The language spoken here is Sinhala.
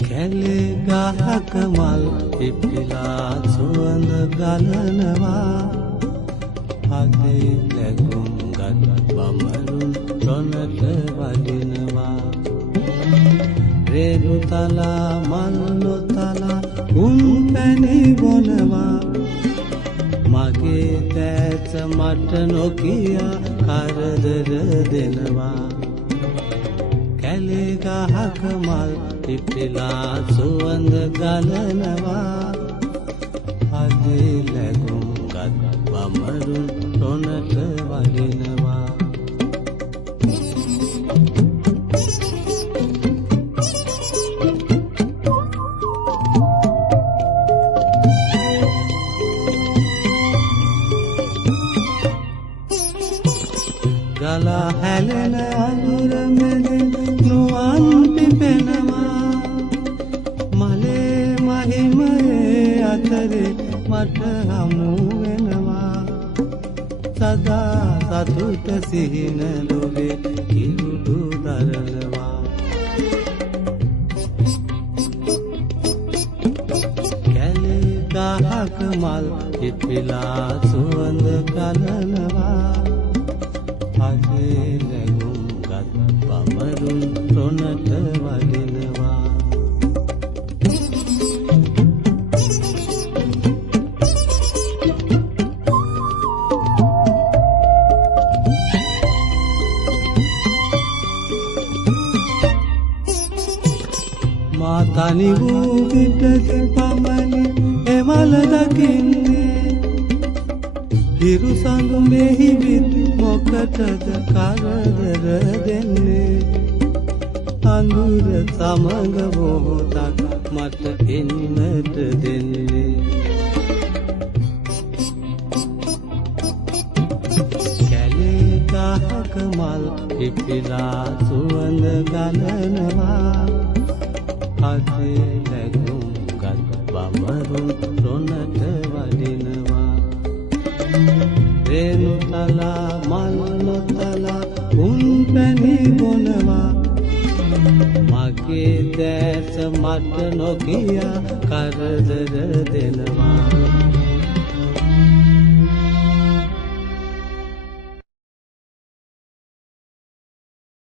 කැලේ ගහක මල් පිපිලා සුවඳ ගලනවා හදේ ලැබුම් ගත් බමරුන් රොනට වදිනවා රේණු තලා මල් නොතලා පැණි බොනවා මගේ තෑත මට නොකිය කරදර දෙනවා කැලේ ගහක මල් පිපිලා සුවඳ ගලනවා හදේ ලැබුම් ගත් බමරුන් රොනට වදිනවා ගලා හැලෙන අඳුර මැදින් නුවන් පිපෙනවා මලේ මහිමයේ අතරේ මට හමු වෙනවා සදා සතුට සිහින ලොවේ කිරුළු දරනවා කැලේ ගහක මල් පිපිලා සුවඳ ගලනවා හදේ ලැබුම් ගත් බමරුන් රොනට වදිනවා මා තනි වූ විට පමණි එමල දකින්නේ හිරු සඳු මෙහි විත් මොකටද කරදර දෙන්නේ අඳුර සමග මොහොතක් මට එන්නට දෙන්නේ කැලේ ගහක මල් පිපිලා සුවඳ ගලනවා හදේ ලැබුම් ගත් බමරුන් රොනට වදිනවා රේණු තලා මල් නොතලා පැණි බොනවා මගේ දැස මට නොකිය කරදර දෙනවා